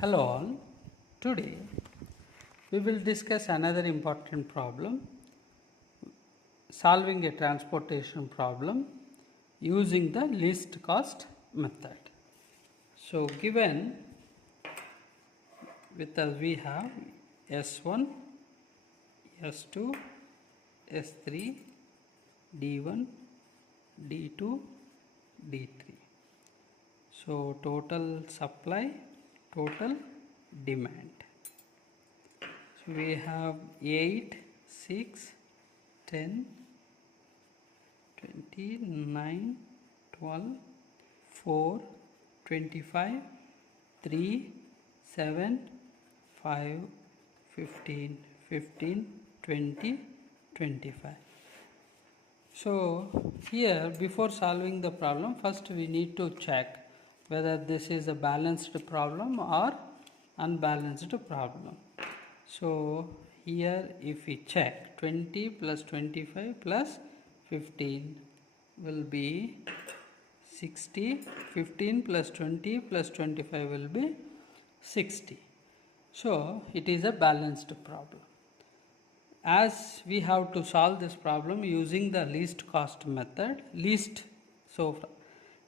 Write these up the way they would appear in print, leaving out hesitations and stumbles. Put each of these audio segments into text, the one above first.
Hello all, today we will discuss another important problem, solving a transportation problem using the least cost method. So given with us we have S1, S2, S3, D1, D2, D3. So total supply, total demand. So we have 8, 6, 10, 20, 9, 12, 4, 25, 3, 7, 5, 15, 15, 20, 25. So here, before solving the problem, first we need to check whether this is a balanced problem or unbalanced problem. So here if we check 20 plus 25 plus 15 will be 60, 15 plus 20 plus 25 will be 60. So it is a balanced problem. As we have to solve this problem using the least cost method, so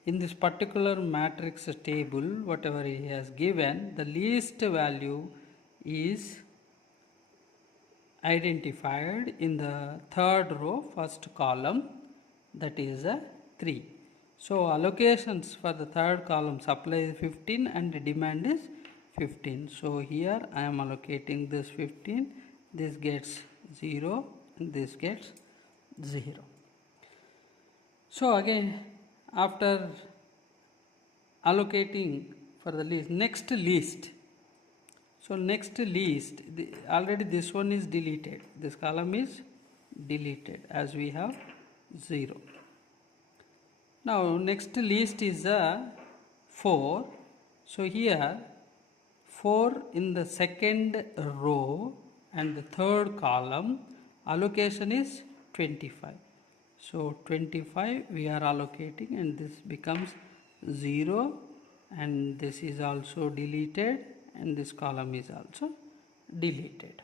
in this particular matrix table, whatever he has given, the least value is identified in the third row, first column, that is a 3. So allocations for the third column, supply is 15 and demand is 15. So here I am allocating this 15, this gets 0 and this gets 0. So again, after allocating for the next least, so next least, already this one is deleted, this column is deleted as we have 0. Now next least is a 4. So here 4 in the second row and the third column, allocation is 25. So 25 we are allocating and this becomes 0 and this is also deleted and this column is also deleted.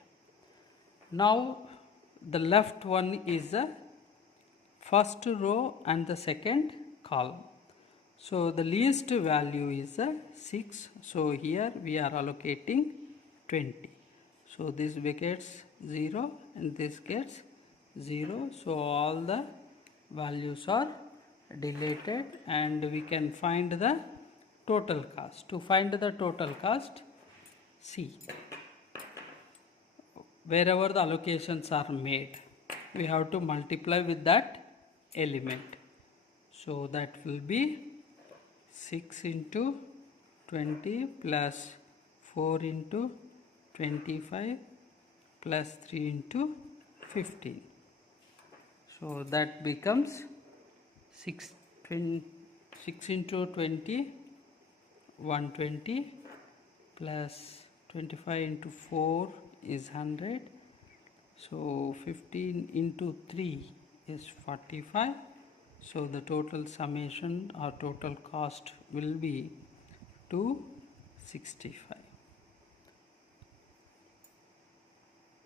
Now the left one is the first row and the second column. So the least value is 6. So here we are allocating 20. So this gets 0 and this gets 0. So all the values are deleted and we can find the total cost. To find the total cost, see, wherever the allocations are made, we have to multiply with that element. So that will be 6 into 20 plus 4 into 25 plus 3 into 15. So that becomes 6 into 20, 120 plus 25 into 4 is 100. So 15 into 3 is 45. So the total summation or total cost will be 265.